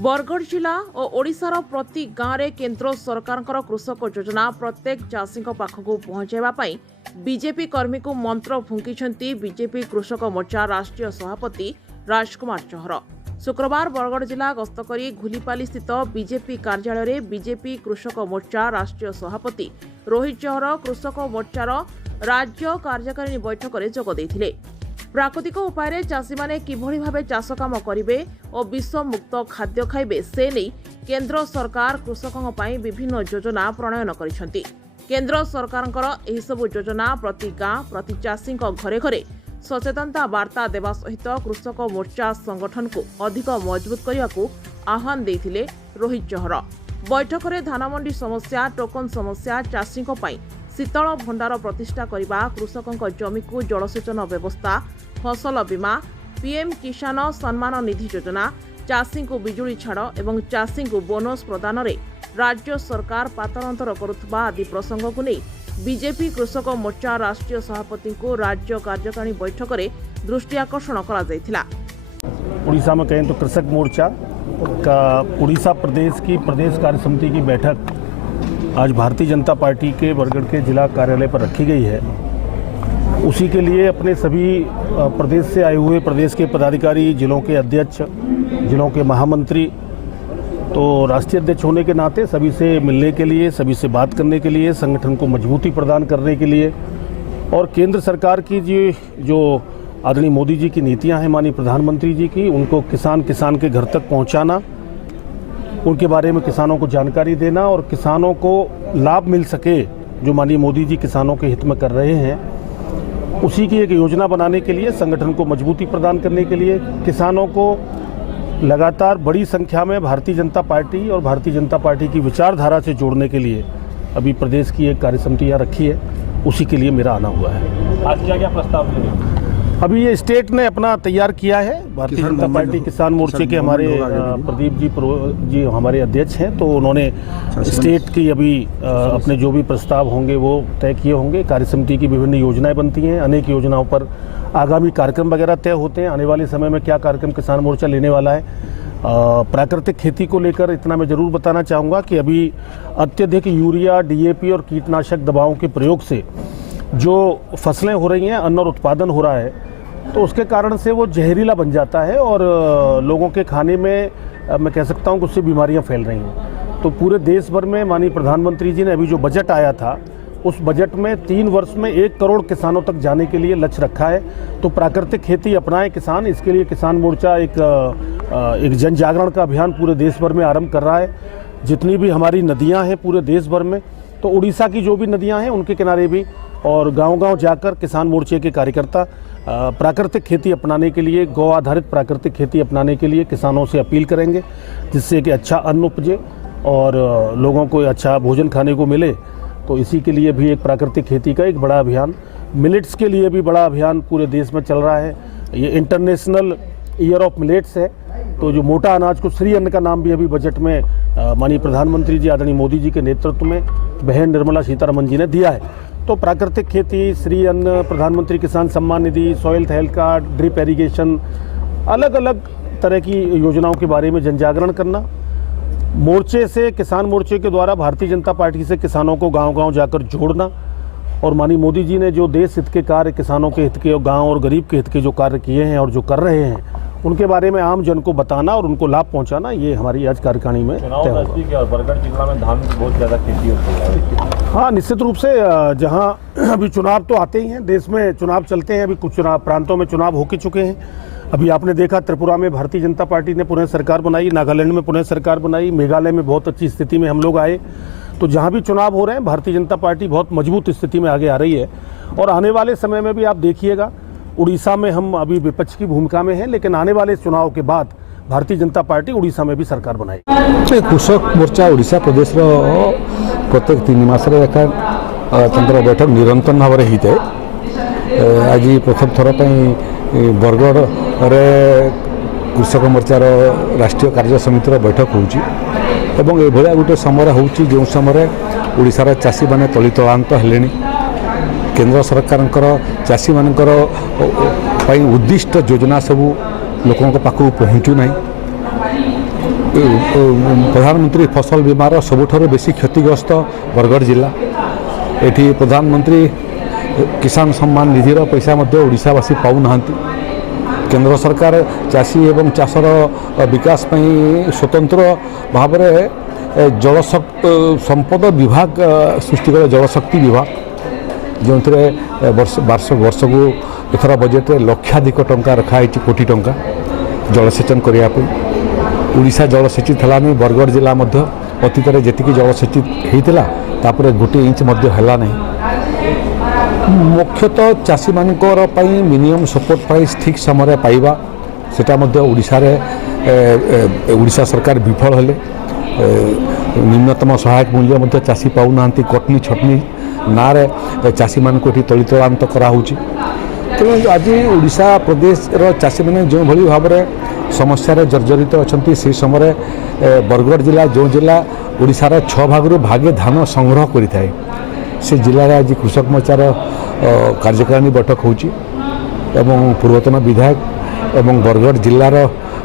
बरगढ़ जिला और ओडिशार प्रति गाँव में केंद्र सरकार कृषक योजना प्रत्येक चाषी पाखक पहुंचाई बीजेपी कर्मी को मंत्र फुंकी बीजेपी कृषक मोर्चा राष्ट्रीय सभापति राजकुमार चहर। शुक्रवार बरगढ़ जिला गस्त कर घुलीपाली स्थित बीजेपी कार्यालय में बीजेपी कृषक मोर्चा राष्ट्रीय सभापति रोहित चहर कृषक मोर्चार राज्य कार्यकारिणी बैठक में जोग देइथिले। प्राकृतिक उपाय चाषी माने किभली भावे चाष काम करेंगे और विषमुक्त खाद्य खाइबे से नहीं केंद्र सरकार कृषकों पर विभिन्न योजना प्रणयन करिसेंती। केंद्र सरकारଙ୍କର ଏହି ସବୁ योजना प्रति गाँ प्रति चाषी घरे घरे सचेतनता वार्ता देवा सहित कृषक मोर्चा संगठन को अधिक मजबूत करने को आह्वान देइथिले रोहित चहर। बैठक में धानमंडी समस्या टोकन समस्या चाषी शीतल भंडार प्रतिष्ठा करने कृषकों जमी को जलसेचन व्यवस्था फसल बीमा पीएम किसान सम्मान निधि योजना चाषी को बिजुली छाड़ एवं चाषी को बोनस प्रदान में राज्य सरकार पातरअंतर करुवा आदि प्रसंग को नहीं बीजेपी कृषक मोर्चा राष्ट्रीय सभापति को राज्य कार्यकारिणी बैठक में दृष्टि आकर्षण करा। उड़ीसा में कहें तो कृषक मोर्चा का उड़ीसा प्रदेश की प्रदेश कार्य समिति की बैठक आज भारतीय जनता पार्टी के बरगढ़ के जिला कार्यालय पर रखी गई है। उसी के लिए अपने सभी प्रदेश से आए हुए प्रदेश के पदाधिकारी, जिलों के अध्यक्ष, जिलों के महामंत्री, तो राष्ट्रीय अध्यक्ष होने के नाते सभी से मिलने के लिए, सभी से बात करने के लिए, संगठन को मजबूती प्रदान करने के लिए और केंद्र सरकार की जो आदरणीय मोदी जी की नीतियां हैं, माननीय प्रधानमंत्री जी की, उनको किसान के घर तक पहुंचाना, उनके बारे में किसानों को जानकारी देना और किसानों को लाभ मिल सके जो माननीय मोदी जी किसानों के हित में कर रहे हैं, उसी की एक योजना बनाने के लिए, संगठन को मजबूती प्रदान करने के लिए, किसानों को लगातार बड़ी संख्या में भारतीय जनता पार्टी और भारतीय जनता पार्टी की विचारधारा से जोड़ने के लिए अभी प्रदेश की एक कार्यसमिति यहाँ रखी है। उसी के लिए मेरा आना हुआ है। आज क्या प्रस्ताव है? अभी ये स्टेट ने अपना तैयार किया है। भारतीय जनता पार्टी किसान मोर्चे के हमारे प्रदीप जी हमारे अध्यक्ष हैं, तो उन्होंने स्टेट की अभी अपने जो भी प्रस्ताव होंगे वो तय किए होंगे। कार्यसमिति की विभिन्न योजनाएं बनती हैं, अनेक योजनाओं पर आगामी कार्यक्रम वगैरह तय होते हैं। आने वाले समय में क्या कार्यक्रम किसान मोर्चा लेने वाला है। प्राकृतिक खेती को लेकर इतना मैं ज़रूर बताना चाहूँगा कि अभी अत्यधिक यूरिया, डीएपी और कीटनाशक दवाओं के प्रयोग से जो फसलें हो रही हैं, अन्न और उत्पादन हो रहा है, तो उसके कारण से वो जहरीला बन जाता है और लोगों के खाने में मैं कह सकता हूँ कि उससे बीमारियाँ फैल रही हैं। तो पूरे देश भर में माननीय प्रधानमंत्री जी ने अभी जो बजट आया था, उस बजट में 3 वर्ष में 1 करोड़ किसानों तक जाने के लिए लक्ष्य रखा है। तो प्राकृतिक खेती अपनाएं किसान, इसके लिए किसान मोर्चा एक जन जागरण का अभियान पूरे देश भर में आरंभ कर रहा है। जितनी भी हमारी नदियां हैं पूरे देश भर में, तो उड़ीसा की जो भी नदियां हैं उनके किनारे भी और गांव-गांव जाकर किसान मोर्चे के कार्यकर्ता प्राकृतिक खेती अपनाने के लिए, गौ आधारित प्राकृतिक खेती अपनाने के लिए किसानों से अपील करेंगे, जिससे कि अच्छा अन्न उपजे और लोगों को अच्छा भोजन खाने को मिले। तो इसी के लिए भी एक प्राकृतिक खेती का एक बड़ा अभियान, मिलेट्स के लिए भी बड़ा अभियान पूरे देश में चल रहा है। ये इंटरनेशनल ईयर ऑफ मिलेट्स है। तो जो मोटा अनाज को श्री अन्न का नाम भी अभी बजट में माननीय प्रधानमंत्री जी आदरणीय मोदी जी के नेतृत्व में बहन निर्मला सीतारमण जी ने दिया है। तो प्राकृतिक खेती, श्री अन्न, प्रधानमंत्री किसान सम्मान निधि, soil health card, drip irrigation, अलग अलग तरह की योजनाओं के बारे में जन जागरण करना, मोर्चे से, किसान मोर्चे के द्वारा भारतीय जनता पार्टी से किसानों को गांव-गांव जाकर जोड़ना और माननीय मोदी जी ने जो देश हित के कार्य, किसानों के हित के, गांव और गरीब के हित के जो कार्य किए हैं और जो कर रहे हैं, उनके बारे में आम जन को बताना और उनको लाभ पहुंचाना, ये हमारी आज कार्यकारिणी में तय होगा। बरगढ़ जिला में धान की बहुत ज़्यादा खेती होती है। हाँ, निश्चित रूप से जहाँ अभी चुनाव तो आते ही हैं, देश में चुनाव चलते हैं। अभी कुछ प्रांतों में चुनाव हो चुके हैं। अभी आपने देखा त्रिपुरा में भारतीय जनता पार्टी ने पुनः सरकार बनाई, नागालैंड में पुनः सरकार बनाई, मेघालय में बहुत अच्छी स्थिति में हम लोग आए। तो जहाँ भी चुनाव हो रहे हैं, भारतीय जनता पार्टी बहुत मजबूत स्थिति में आगे आ रही है। और आने वाले समय में भी आप देखिएगा, उड़ीसा में हम अभी विपक्ष की भूमिका में हैं, लेकिन आने वाले चुनाव के बाद भारतीय जनता पार्टी उड़ीसा में भी सरकार बनाएगी। कृषक मोर्चा ओडिशा प्रदेश प्रत्येक 3 मास बैठक निरंतर भाव में होता है। आज प्रथम थर बरगढ़ कृषक मोर्चार राष्ट्रीय कार्य समितिर बैठक होगी। गोटे समय हो जो समय ओडिशार चाषी मैंने तलितलांत हेले, केंद्र सरकार चाषी मानकर उद्दिष्ट योजना सबू लोकों पाखु पहुँचू ना। प्रधानमंत्री फसल बीमार सबुठारु बेसी क्षतिग्रस्त बरगढ़ जिला। एठी प्रधानमंत्री किसान सम्मान निधिर पैसा मध्य ओडिशावासी पाउनाहांती। केंद्र सरकार चाषी एवं चाषर विकास पई स्वतंत्र भाव जल संपद विभाग सृष्टि करे, जलशक्ति विभाग, जो वर्ष को एथर बजेट लक्षाधिक टंका रखाई, कोटी टंका जलसेचन करने। ओडिशा जलसेचित हलानी, बरगढ़ जिला मध्य अतीत में जी जलसेचित होता तापर गोटे इंच मध्य है नहीं। मुख्यतः चाषी मानकर मिनिमम सपोर्ट प्राइस ठीक समय पाइबा सेटा मध्य ओडिशा सरकार विफल हेले। निम्नतम सहायक मूल्य मध्य चाषी पाऊना, कटनी छटनी ना चाषी मानक तलितलांत कराऊँच। तेणु आज ओडिशा प्रदेश चाषी मैंने जो भली भाव में समस्या जर्जरित अच्छा से समय बरगढ़ जिला जो जिला ओडिशार 6 भागरू भागे धान संग्रह करें से जिले आज कृषक मोर्चार कार्यकारिणी बैठक होची एवं पूर्वतन विधायक एवं बरगढ़ जिलार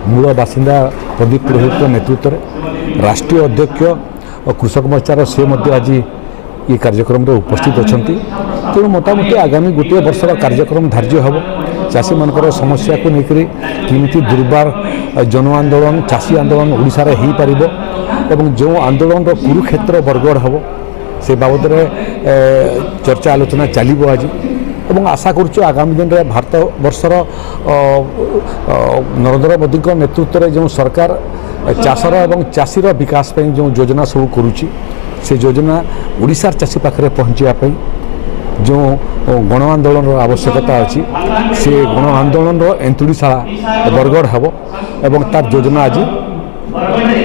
मूल बासिंदा प्रदीप पुरोहित नेतृत्व में राष्ट्रीय अध्यक्ष कृषक मोर्चार से आज ये कार्यक्रम में उपस्थित अच्छा। तेणु मोटामोटी आगामी गोटे वर्षर कार्यक्रम धार्य हम चाषी मानकर समस्या को लेकर किमिति दुर्बार जन आंदोलन चाषी आंदोलन ओडिशारे हो पारिबो एवं जो आंदोलन कुरुक्षेत्र बरगढ़ हम से बाबद चर्चा आलोचना चलो आज एवं आशा करुँ आगामी दिन में भारत वर्षर नरेंद्र मोदी नेतृत्व में जो सरकार चाषर एवं चाषीर विकास पे जो योजना सब करुच्ची से योजना ओडिशार चाषी पाखे पहुँचापी जो गण आंदोलन आवश्यकता अच्छी से गण आंदोलन एंतुड़ीशाला बरगढ़ हम एवं तार योजना आज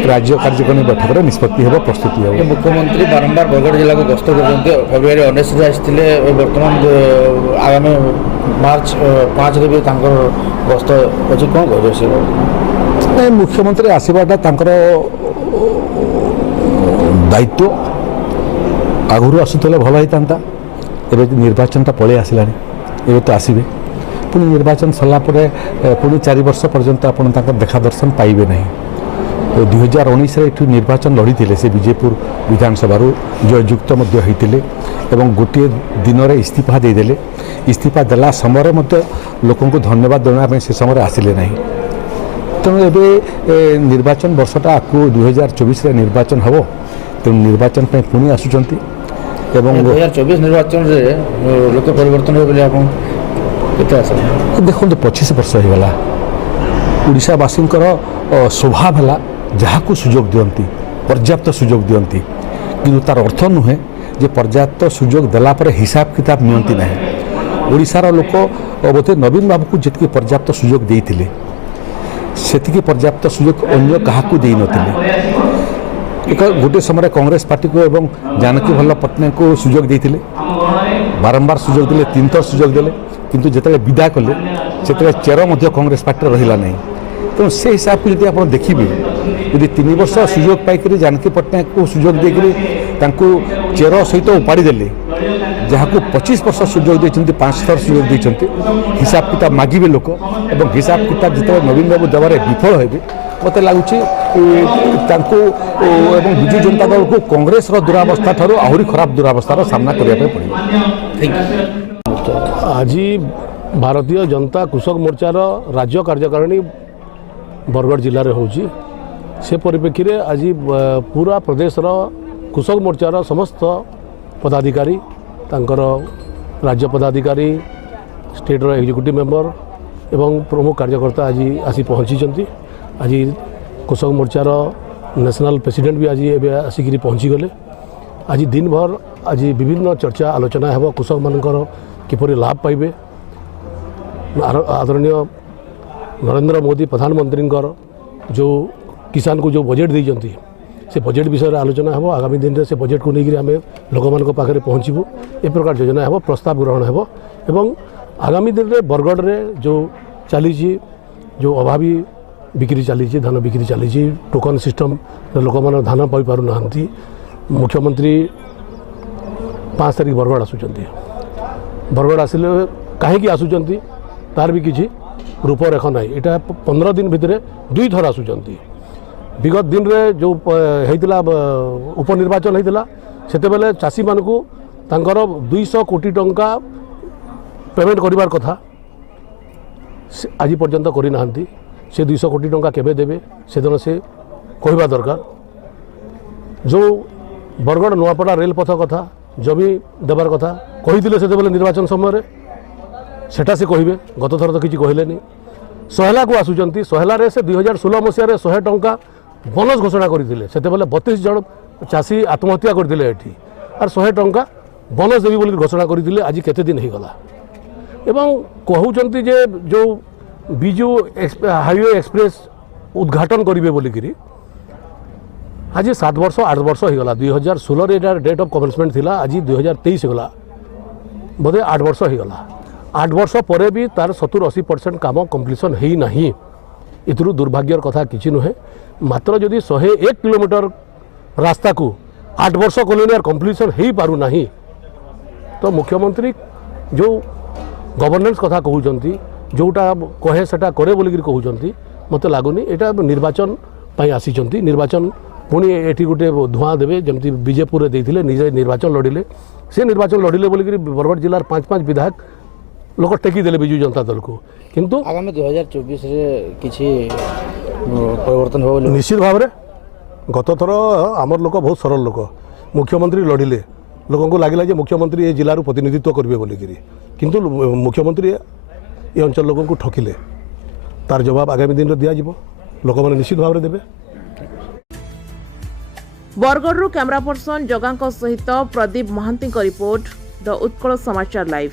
राज्य कार्यकारिणी बैठक में निष्पत्ति हो प्रस्तुति हो। मुख्यमंत्री बारंबार बरगढ़ जिला को गस्त कर फेब्रुआरी 19 आसते बर्तमान आगामी मार्च 5 भी गस्त अच्छी कौन कह मुख्यमंत्री आसवाटा दायित्व आगुरी आसूले भल होता एवं निर्वाचन पलि आसला एवं तो आसवे पुणी निर्वाचन सरलापर पुणी 4 वर्ष पर्यंत आप देखा दर्शन पाइबे नहीं। तो 2019 निर्वाचन लड़ी से विजेपुर विधानसभा जययुक्त होते एवं गोटे दिन में इस्तीफा देदेले। इस्तीफा देला समय लोक धन्यवाद देना से समय आसिले ना। तेणु एवं निर्वाचन वर्षटा आपको 2024 निर्वाचन हम तेणु निर्वाचन पुणी आसुचंती एवं 2024 निर्वाचन लोक परिवर्तन हो देखो 25 वर्ष होगा ओडिशावासी स्वभाव है जहाँ को सुजोग दियंती पर्याप्त सुजोग दियंती किंतु तार अर्थ नुहे जे पर्याप्त सुजोग देला पर हिसाब किताब नियंती ना। ओडिशार लोक बोधे नवीन बाबू को जितकी पर्याप्त सुजोग देइथिले सेतिकी पर्याप्त सुजोग अन्य काहाकू देइ नथिले। एक गोटे समय कांग्रेस पार्टी को एवं जानकी भल्ल पट्टनायक को सुजोग देइथिले, बारंबार सुजोग देले, 3 थर सुजोग देले किंतु जिते विदा कले से चेर मध्य कांग्रेस पार्टी रहा नहीं। तेणु से हिसाब को जब आप देखिए यदि 3 वर्ष सुजोग पाइक जानकी पट्टनायक को सुजोग देकर चेर सहित उपाड़ी देले जहाँ को 25 वर्ष सुजोग देते 5 थर सुजोग देते हिसाब किताब मागिबे लोक एवं हिसाब किताब जिते नवीन बाबू देवार विफल हे मत लगुच विजु जनता दल को कांग्रेस दुरावस्था ठार आहरी खराब दुरावस्थार सामना करने पड़े। आज भारतीय जनता कृषक मोर्चार राज्य कार्यकारिणी बरगढ़ जिले में होची से परिप्रेक्षी में आज पूरा प्रदेशर कृषक मोर्चार समस्त पदाधिकारी तांकर राज्य पदाधिकारी स्टेट एग्जीक्यूटिव मेंबर एवं प्रमुख कार्यकर्ता आज आसी पहुँची। आज कृषक मोर्चार नेशनल प्रेसिडेंट भी आज आसिक पहुँची गले। आज दिन भर आज विभिन्न चर्चा आलोचना है कृषक मानकर किपरि लाभ पाइबे। आदरणीय नरेंद्र मोदी प्रधानमंत्री जो किसान को जो बजेट देइछंती से बजेट विषय आलोचना है। आगामी दिन में से बजेट को लेकर आम लोक मान पाखे पहुँचबू ए प्रकार योजना है प्रस्ताव ग्रहण है एवं आगामी दिन में बरगढ़ रे जो चली जो अभावी बिक्री चली धान बिक्री चली टोकन सिस्टम लोक मैंने धान पाई पार ना। मुख्यमंत्री 5 तारिख बरगढ़ आसुचंती बरगढ़ आसिले कहीं आसुचंती तार भी किसी रूपरेख ना। यहाँ 15 दिन भितर 2 थर आसुचंती विगत दिन रे जो होइतिला उपनिर्वाचन होइतिला सेते बेले चासी मानकू तांकर 200 कोटी टंका पेमेंट करिवार कथा आज पर्यंत करि नाहंती से 200 कोटी टंका केबे देबे से दिन से कहवा दरकार जो बरगढ़ नुआपड़ा रेलपथ कथा जमी देवार कथा कही से निर्वाचन समय सेटा से कहे गत थर तो किसी कहले सहेला को आसुचंती सहेला से 2016 मसीह 100 टंका बोनस घोषणा करते से 32 जन चाषी आत्महत्या करते एटी आर 100 टंका बोनस देवी बोली घोषणा करते आज केते दिन होगला एवं कहउचंती जे जो बिजू हाईवे एक्सप्रेस उद्घाटन करेंगे बोलिकी आज 7 वर्ष 8 वर्ष होगला 2016 एटार डेट ऑफ कमेंसमेंट थिला आज 2023 होगला बोधे 8 वर्ष होगला 8 वर्ष पर भी तार 70-80% काम कम्प्लीसन है ना इतरू दुर्भाग्यर कथा किसी नुहे मात्र जदि 101 किलोमीटर रास्ता को 8 वर्ष कले कम्प्लीसन हो पारु नहीं तो मुख्यमंत्री जो गवर्नेंस कथा कहउचंती जोटा कहे सेटा करे बोलिकी कहउचंती मते लागुनी एटा निर्वाचन पई आसीचंती निर्वाचन पुणी एटी गोटे धुआं देवे जमती बीजेपुर देते निजे निर्वाचन लड़िले से निर्वाचन लड़िले बोलिकी बरगढ़ जिलार 5 विधायक लोक टेकी देले बिजू जनता दल को किंतु आगामी 2024 रे किछि परिवर्तन हो निश्चित भाव में गत थर आमर लोक बहुत सरल लोक मुख्यमंत्री लड़िले लोक लगे जे मुख्यमंत्री ये जिलार प्रतिनिधित्व करेंगे बोलिकी किंतु मुख्यमंत्री ये अंचल लोक को ठकिले तार जवाब आगामी दिन में दिज्व लोक मैंने निश्चित भाव में देवे। बरगढ़ कैमरा पर्सन जगांक सहित प्रदीप महांती रिपोर्ट द उत्कल समाचार लाइव।